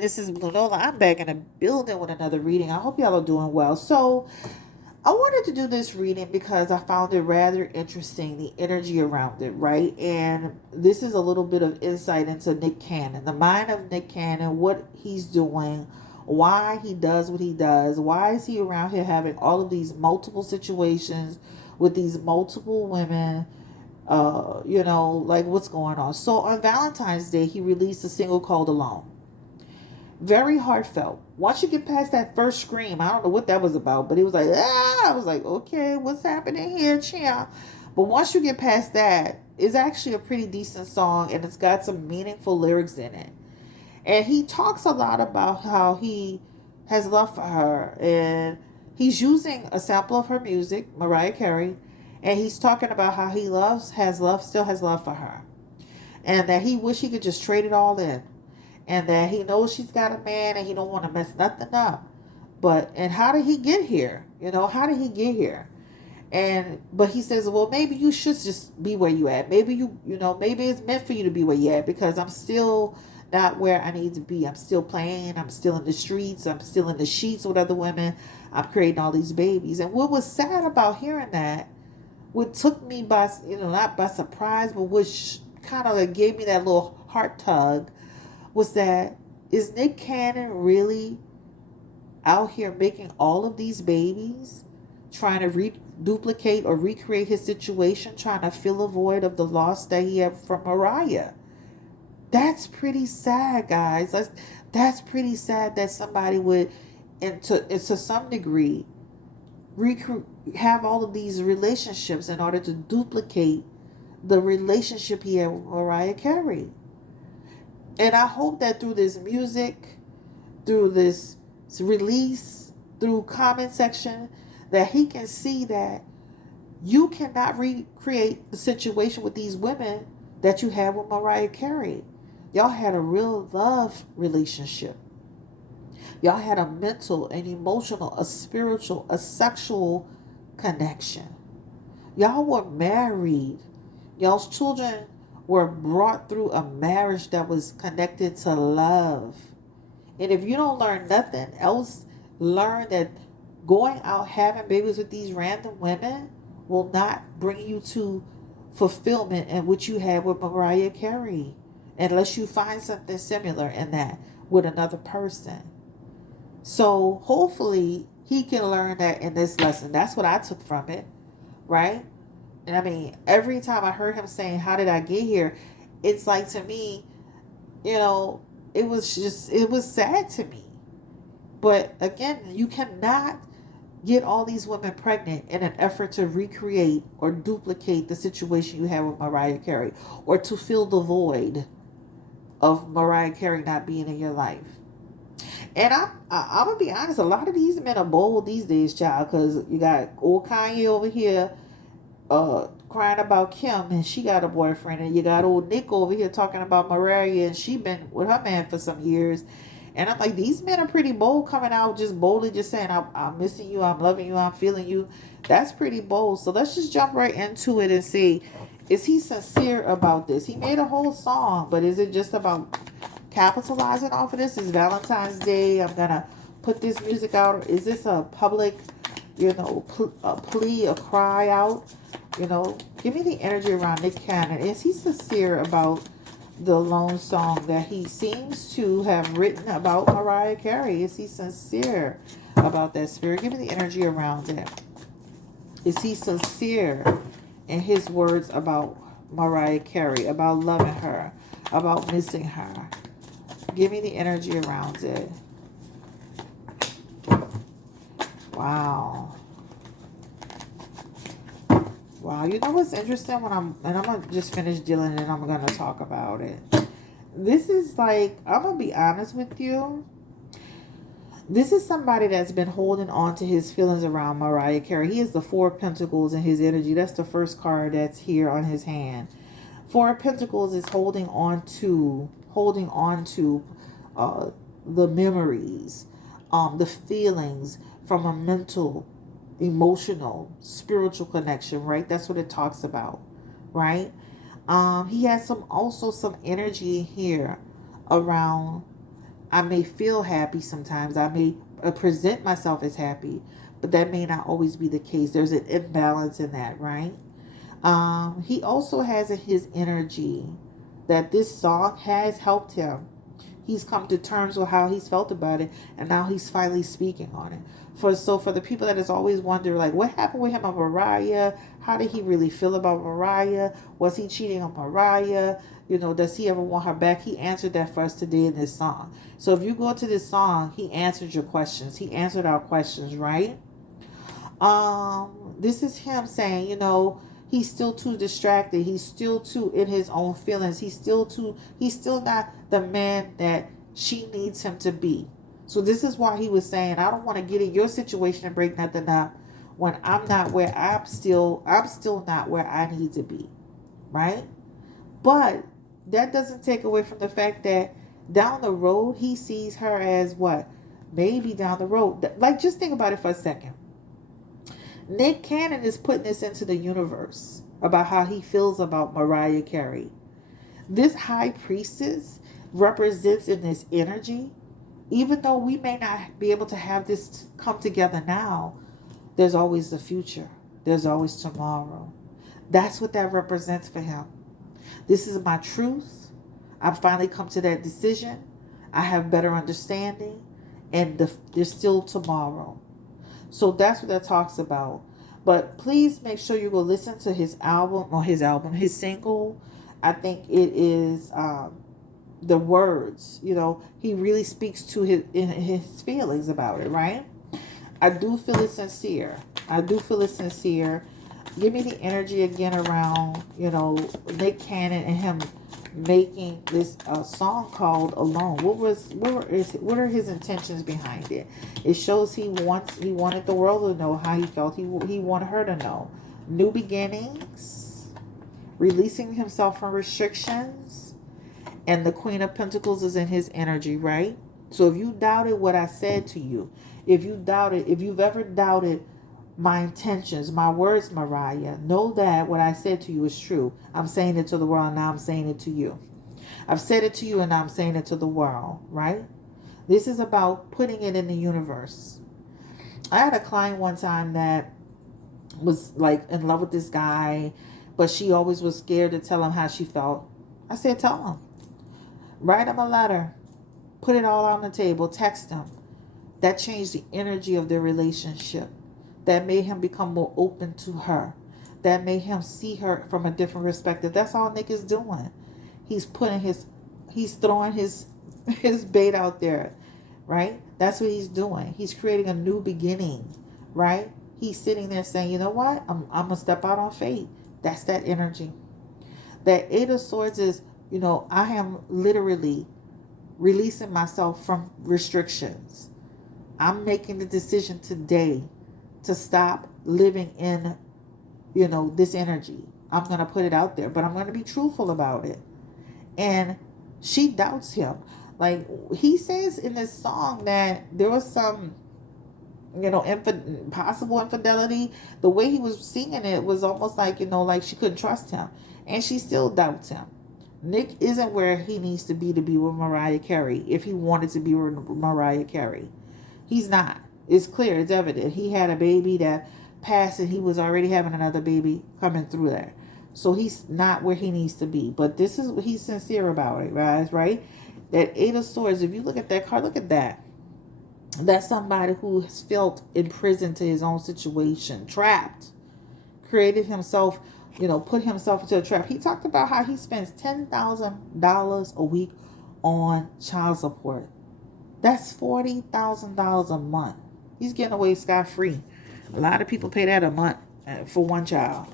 family, this is Blue Nola. I'm back in the building with another reading. I hope y'all are doing well. So, I wanted to do this reading because I found it rather interesting, the energy around it, right? And this is a little bit of insight into Nick Cannon, the mind of Nick Cannon, what he's doing, why he does what he does, why is he around here having all of these multiple situations with these multiple women, like what's going on. So on Valentine's Day, he released a single called Alone. Very heartfelt. Once you get past that first scream, I don't know what that was about, but it was like, I was like, okay, what's happening here, chia? But once you get past that, it's actually a pretty decent song and it's got some meaningful lyrics in it. And he talks a lot about how he has love for her and he's using a sample of her music, Mariah Carey, and he's talking about how he still has love for her. And that he wish he could just trade it all in and that he knows she's got a man and he don't want to mess nothing up. But and how did he get here? How did he get here? And but he says, well, maybe you should just be where you at. Maybe maybe it's meant for you to be where you at because I'm still not where I need to be. I'm still playing. I'm still in the streets. I'm still in the sheets with other women. I'm creating all these babies. And what was sad about hearing that, what took me by not by surprise, but which kind of like gave me that little heart tug was that is Nick Cannon really out here making all of these babies, trying to duplicate or recreate his situation, trying to fill a void of the loss that he had from Mariah? That's pretty sad, guys. That's pretty sad that somebody would, and to some degree, have all of these relationships in order to duplicate the relationship he had with Mariah Carey. And I hope that through this music, through this release, through comment section, that he can see that you cannot recreate the situation with these women that you had with Mariah Carey. Y'all had a real love relationship. Y'all had a mental, an emotional, a spiritual, a sexual connection. Y'all were married. Y'all's children were brought through a marriage that was connected to love. And if you don't learn nothing else, learn that going out having babies with these random women will not bring you to fulfillment in what you had with Mariah Carey, unless you find something similar in that with another person. So hopefully he can learn that in this lesson. That's what I took from it, right? And I mean, every time I heard him saying, how did I get here? It's like, to me, you know, it was sad to me. But again, you cannot get all these women pregnant in an effort to recreate or duplicate the situation you had with Mariah Carey or to fill the void of Mariah Carey not being in your life. And I'm gonna be honest, a lot of these men are bold these days, child, because you got old Kanye over here crying about Kim and she got a boyfriend, and you got old Nick over here talking about Mariah and she been with her man for some years. And I'm like, these men are pretty bold, coming out just boldly just saying, I'm missing you, I'm loving you, I'm feeling you. That's pretty bold. So let's just jump right into it and see, is he sincere about this? He made a whole song, but is it just about capitalizing off of this? Is Valentine's Day, I'm gonna put this music out? Is this a public, a plea, a cry out? Give me the energy around Nick Cannon. Is he sincere about the lone song that he seems to have written about Mariah Carey? Is he sincere about that, spirit? Give me the energy around it. Is he sincere in his words about Mariah Carey, about loving her, about missing her? Give me the energy around it. Wow. Wow, you know what's interesting and I'm gonna just finish dealing and I'm gonna talk about it. This is like, I'm gonna be honest with you. This is somebody that's been holding on to his feelings around Mariah Carey. He has the Four of Pentacles in his energy. That's the first card that's here on his hand. Four of Pentacles is holding on to the memories, the feelings from a mental, emotional, spiritual connection, right? That's what it talks about, right? He has some energy here around I may feel happy sometimes. I may present myself as happy, but that may not always be the case. There's an imbalance in that, right? He also has in his energy that this song has helped him. He's come to terms with how he's felt about it, and now he's finally speaking on it. For the people that is always wondering, like, what happened with him on Mariah? How did he really feel about Mariah? Was he cheating on Mariah? Does he ever want her back? He answered that for us today in this song. So if you go to this song, he answered your questions. He answered our questions, right? This is him saying, he's still too distracted. He's still too in his own feelings. He's still not the man that she needs him to be. So this is why he was saying, I don't want to get in your situation and break nothing up when I'm still not where I need to be. Right? But that doesn't take away from the fact that down the road, he sees her as what? Maybe down the road. Like, just think about it for a second. Nick Cannon is putting this into the universe about how he feels about Mariah Carey. This high priestess represents in this energy, even though we may not be able to have this come together now, there's always the future. There's always tomorrow. That's what that represents for him. This is my truth. I've finally come to that decision. I have better understanding, and there's still tomorrow. So that's what that talks about. But please make sure you go listen to his single. I think it is the words. He really speaks to his feelings about it, right? I do feel it sincere. Give me the energy again around, Nick Cannon and him making this song called Alone. What are his intentions behind it? It shows he wanted the world to know how he felt. He wanted her to know. New beginnings, releasing himself from restrictions, and the Queen of Pentacles is in his energy, right? So if you doubted what I said to you, if you've ever doubted my intentions, my words, Mariah, know that what I said to you is true. I'm saying it to the world, and now I'm saying it to you. I've said it to you, and now I'm saying it to the world, right? This is about putting it in the universe. I had a client one time that was like in love with this guy, but she always was scared to tell him how she felt. I said, tell him. Write him a letter. Put it all on the table. Text him. That changed the energy of their relationship. That made him become more open to her. That made him see her from a different perspective. That's all Nick is doing. He's throwing his bait out there, right? That's what he's doing. He's creating a new beginning, right? He's sitting there saying, you know what? I'm going to step out on faith. That's that energy. That Eight of Swords is, I am literally releasing myself from restrictions. I'm making the decision today to stop living in, this energy. I'm going to put it out there, but I'm going to be truthful about it. And she doubts him. Like, he says in this song that there was some, possible infidelity. The way he was singing it was almost like, like she couldn't trust him. And she still doubts him. Nick isn't where he needs to be with Mariah Carey if he wanted to be with Mariah Carey. He's not. It's clear. It's evident. He had a baby that passed, and he was already having another baby coming through there. So he's not where he needs to be. But he's sincere about it, guys, right? That Eight of Swords, if you look at that card, look at that. That's somebody who has felt imprisoned to his own situation, trapped, created himself, put himself into a trap. He talked about how he spends $10,000 a week on child support. That's $40,000 a month. He's getting away scot-free. A lot of people pay that a month for one child.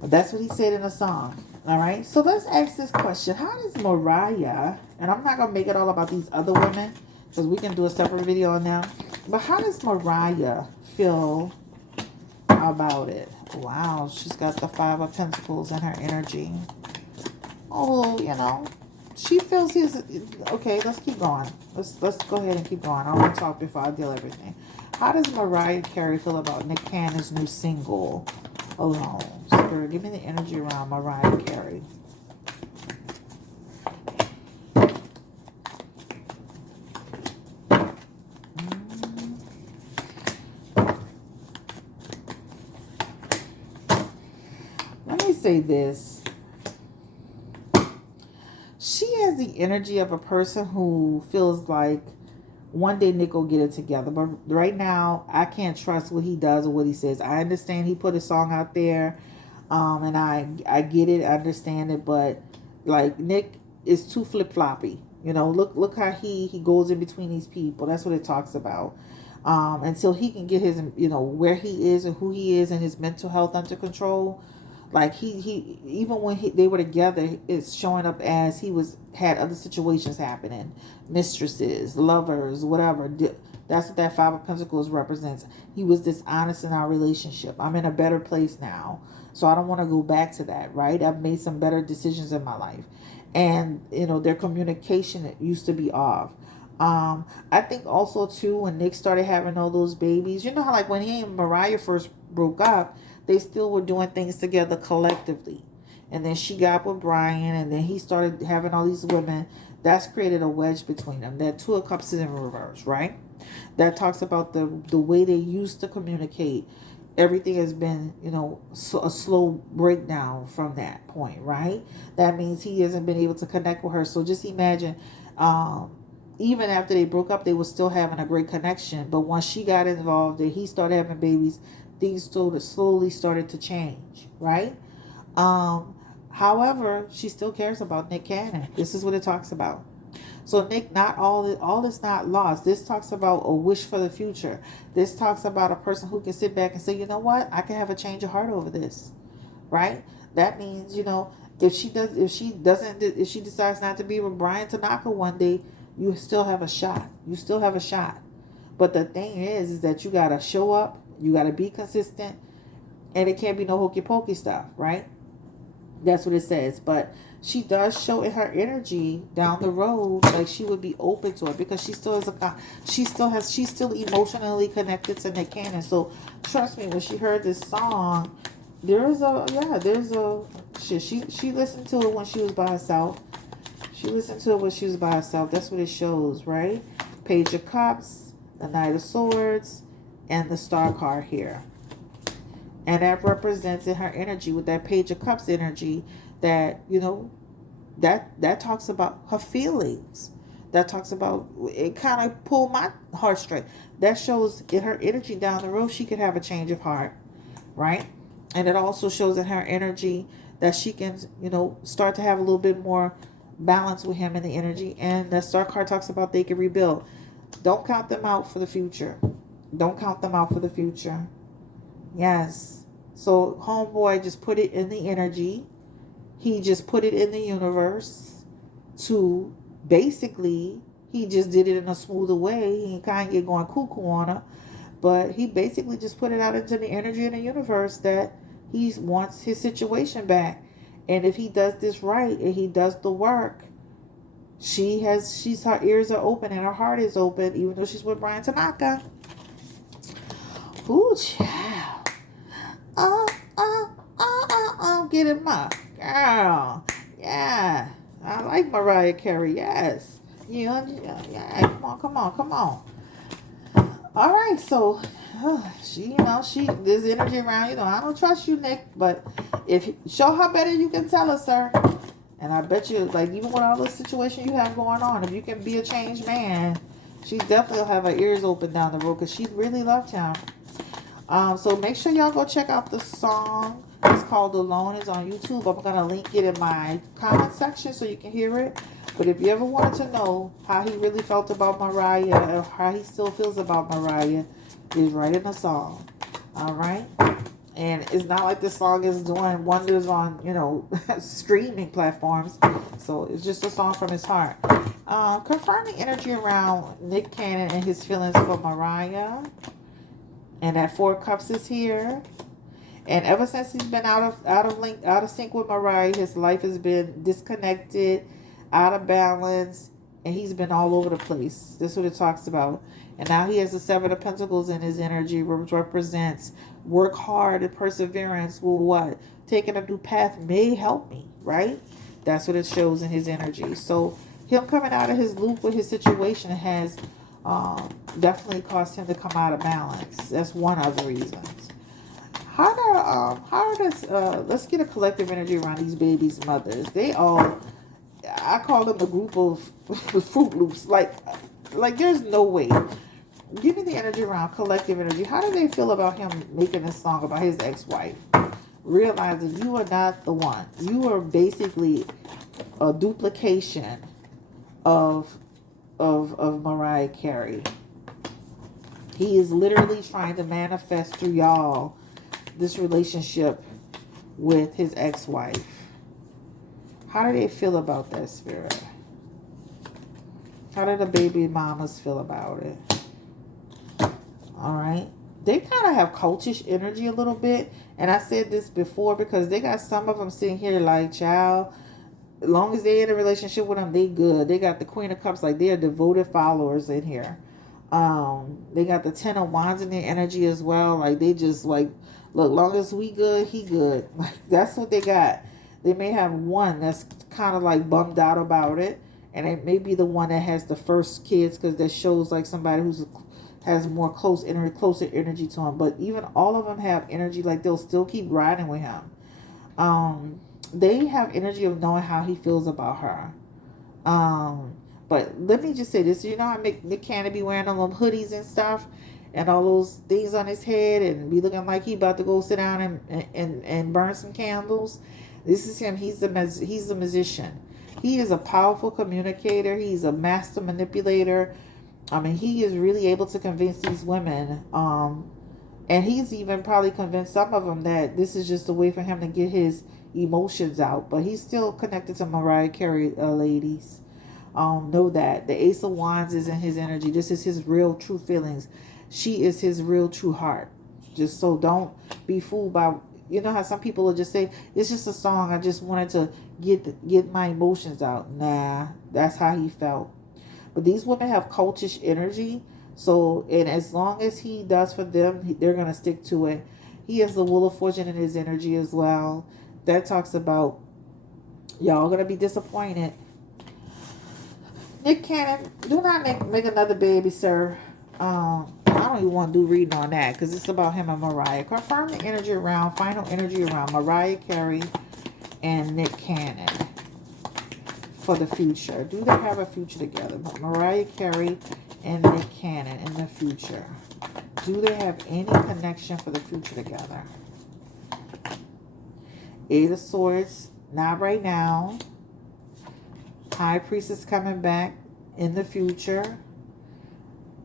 But that's what he said in a song. All right? So let's ask this question. How does Mariah, and I'm not going to make it all about these other women, because we can do a separate video on them. But how does Mariah feel about it? Wow, she's got the Five of Pentacles in her energy. Oh, she feels he's... Okay, let's keep going. Let's go ahead and keep going. I want to talk before I deal everything. How does Mariah Carey feel about Nick Cannon's new single, Alone? Spirit, give me the energy around Mariah Carey. say this. She has the energy of a person who feels like one day Nick will get it together. But right now, I can't trust what he does or what he says. I understand he put a song out there, and I get it, I understand it, but like Nick is too flip floppy. Look how he goes in between these people. That's what it talks about. Until he can get his where he is and who he is and his mental health under control. Like he even when they were together, it's showing up as he had other situations happening, mistresses, lovers, whatever. That's what that Five of Pentacles represents. He was dishonest in our relationship. I'm in a better place now, so I don't want to go back to that. Right? I've made some better decisions in my life, and their communication used to be off. I think also too when Nick started having all those babies, how like when he and Mariah first broke up, they still were doing things together collectively. And then she got with Brian, and then he started having all these women. That's created a wedge between them. That Two of Cups is in reverse, right? That talks about the way they used to communicate. Everything has been, a slow breakdown from that point, right? That means he hasn't been able to connect with her. So just imagine, even after they broke up, they were still having a great connection. But once she got involved and he started having babies, things slowly started to change, right? However, she still cares about Nick Cannon. This is what it talks about. So Nick, not all is not lost. This talks about a wish for the future. This talks about a person who can sit back and say, you know what, I can have a change of heart over this, right? That means, if she decides not to be with Brian Tanaka one day, you still have a shot. You still have a shot. But the thing is that you got to show up. You got to be consistent. And it can't be no hokey pokey stuff, right? That's what it says. But she does show in her energy down the road like she would be open to it, because she's still emotionally connected to Nick Cannon. So trust me, when she heard this song, she listened to it when she was by herself. She listened to it when she was by herself. That's what it shows, right? Page of Cups, the Knight of Swords, and the Star card here. And that represents in her energy with that Page of Cups energy that, that talks about her feelings. That talks about, it kind of pulled my heartstring. That shows in her energy down the road, she could have a change of heart, right? And it also shows in her energy that she can, start to have a little bit more balance with him in the energy. And the Star card talks about they can rebuild. Don't count them out for the future. Don't count them out for the future. Yes. So homeboy just put it in the energy. He just put it in the universe to basically, he just did it in a smoother way. He kind of get going cuckoo on her. But he basically just put it out into the energy in the universe that he wants his situation back. And if he does this right and he does the work, her ears are open and her heart is open, even though she's with Brian Tanaka. Ooh, child. Get him up. Girl. Yeah. I like Mariah Carey. Yes. Yeah. Come on. All right. So, this energy around, I don't trust you, Nick, but show her better you can tell her, sir. And I bet you, like, even with all the situation you have going on, if you can be a changed man, she definitely will have her ears open down the road because she really loved him. So make sure y'all go check out the song. It's called Alone. It's on YouTube. I'm going to link it in my comment section so you can hear it. But if you ever wanted to know how he really felt about Mariah or how he still feels about Mariah, it's right in the song. All right? And it's not like this song is doing wonders on, streaming platforms. So it's just a song from his heart. Confirming energy around Nick Cannon and his feelings for Mariah. And that Four of Cups is here. And ever since he's been out of sync with Mariah, his life has been disconnected, out of balance, and he's been all over the place. That's what it talks about. And now he has the Seven of Pentacles in his energy, which represents work hard and perseverance will what? Taking a new path may help me, right? That's what it shows in his energy. So him coming out of his loop with his situation has definitely caused him to come out of balance. That's one of the reasons. How does let's get a collective energy around these babies' mothers. They all, I call them a group of Fruit Loops. Like there's no way. Give me the energy around collective energy. How do they feel about him making this song about his ex-wife? Realizing you are not the one. You are basically a duplication of Mariah Carey. He is literally trying to manifest through y'all this relationship with his ex-wife. How do they feel about that, Spirit? How do the baby mamas feel about it? All right. They kind of have cultish energy a little bit. And I said this before because they got some of them sitting here like, child, as long as they're in a relationship with them, they good. They got the Queen of Cups, like they're devoted followers in here. They got the Ten of Wands in their energy as well. Like they just like, look, long as we good, he good. Like that's what they got. They may have one that's kind of like bummed out about it. And it may be the one that has the first kids because that shows like somebody who's has more closer energy to him. But even all of them have energy like they'll still keep riding with him. They have energy of knowing how he feels about her. But let me just say this. You know how Nick Cannon be wearing all them hoodies and stuff and all those things on his head and be looking like he about to go sit down and burn some candles? This is him. He's a musician. He is a powerful communicator. He's a master manipulator. I mean, he is really able to convince these women. And he's even probably convinced some of them that this is just a way for him to get his emotions out. But he's still connected to Mariah Carey, ladies. Know that. The Ace of Wands is in his energy. This is his real true feelings. She is his real true heart. Just so don't be fooled by, you know how some people will just say, it's just a song. I just wanted to get my emotions out. Nah, that's how he felt. But these women have cultish energy. So, and as long as he does for them, they're going to stick to it. He has the Wheel of Fortune in his energy as well. That talks about y'all going to be disappointed. Nick Cannon, do not make another baby, sir. I don't even want to do reading on that because it's about him and Mariah. Confirm the energy around, final energy around Mariah Carey and Nick Cannon for the future. Do they have a future together? Mariah Carey and Nick Cannon in the future. Do they have any connection for the future together? Eight of Swords, not right now. High Priestess coming back in the future.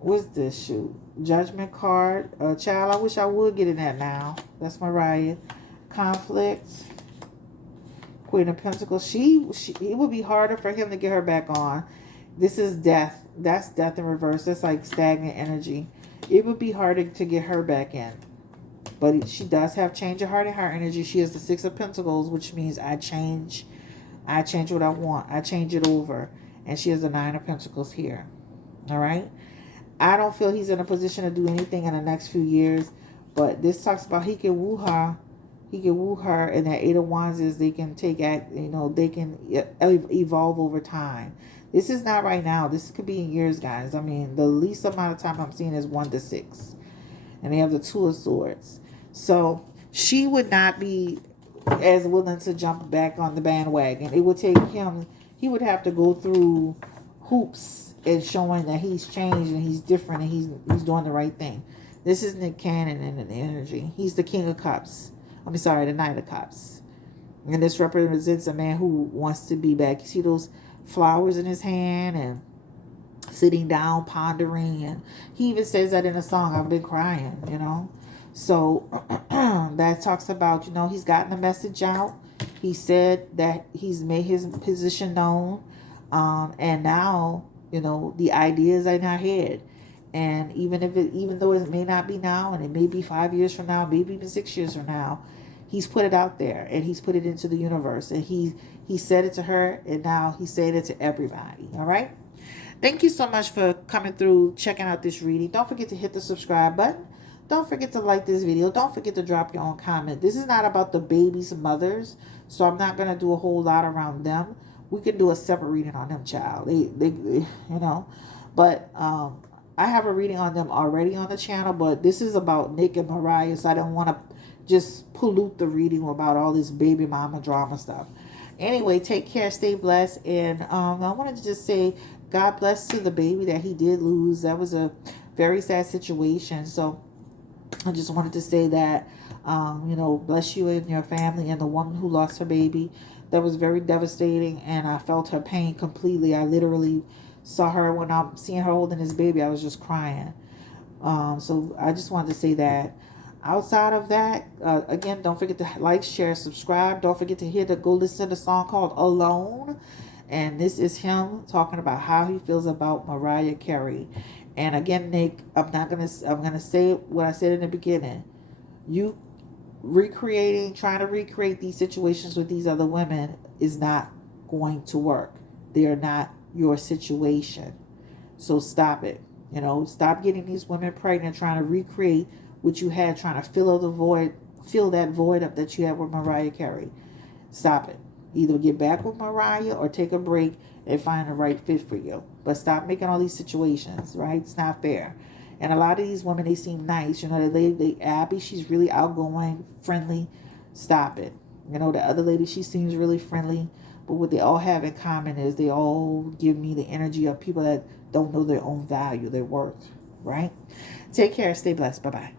What's this? Shoot. Judgment card. Child, I wish I would get in that now. That's Mariah. Conflict. Queen of Pentacles. It would be harder for him to get her back on. This is death. That's death in reverse. That's like stagnant energy. It would be harder to get her back in. But she does have change of heart and heart energy. She has the Six of Pentacles, which means I change what I want. I change it over. And she has the Nine of Pentacles here. All right. I don't feel he's in a position to do anything in the next few years. But this talks about he can woo her. He can woo her. And that Eight of Wands is they can they can evolve over time. This is not right now. This could be in years, guys. I mean, the least amount of time I'm seeing is 1 to 6. And they have the Two of Swords. So she would not be as willing to jump back on the bandwagon. It would take him, he would have to go through hoops and showing that he's changed and he's different and he's doing the right thing. This is Nick Cannon in the energy. He's the King of Cups. The Knight of Cups. And this represents a man who wants to be back. You see those flowers in his hand and sitting down, pondering. And he even says that in a song, I've been crying, So that talks about, he's gotten the message out. He said that he's made his position known. And now, the ideas are in our head. And even though it may not be now, and it may be 5 years from now, maybe even 6 years from now, he's put it out there and he's put it into the universe. And he said it to her, and now he's saying it to everybody. All right. Thank you so much for coming through, checking out this reading. Don't forget to hit the subscribe button. Don't forget to like this video. Don't forget to drop your own comment. This is not about the baby's mothers, so I'm not going to do a whole lot around them. We can do a separate reading on them, child. But I have a reading on them already on the channel, but this is about Nick and Mariah, so I don't want to just pollute the reading about all this baby mama drama stuff. Anyway, take care, stay blessed, and I wanted to just say God bless to the baby that he did lose. That was a very sad situation. So I just wanted to say that, bless you and your family and the woman who lost her baby. That was very devastating, and I felt her pain completely. I literally saw her when I'm seeing her holding this baby. I was just crying. So I just wanted to say that. Outside of that, again, don't forget to like, share, subscribe. Don't forget to go listen to a song called Alone. And this is him talking about how he feels about Mariah Carey. And again, Nick, I'm gonna say what I said in the beginning. You trying to recreate these situations with these other women is not going to work. They are not your situation. So stop it. Stop getting these women pregnant, trying to recreate what you had, trying to fill that void up that you had with Mariah Carey. Stop it. Either get back with Mariah or take a break and find the right fit for you. But stop making all these situations, right? It's not fair. And a lot of these women, they seem nice. The lady, Abby, she's really outgoing, friendly. Stop it. The other lady, she seems really friendly. But what they all have in common is they all give me the energy of people that don't know their own value, their worth, right? Take care. Stay blessed. Bye-bye.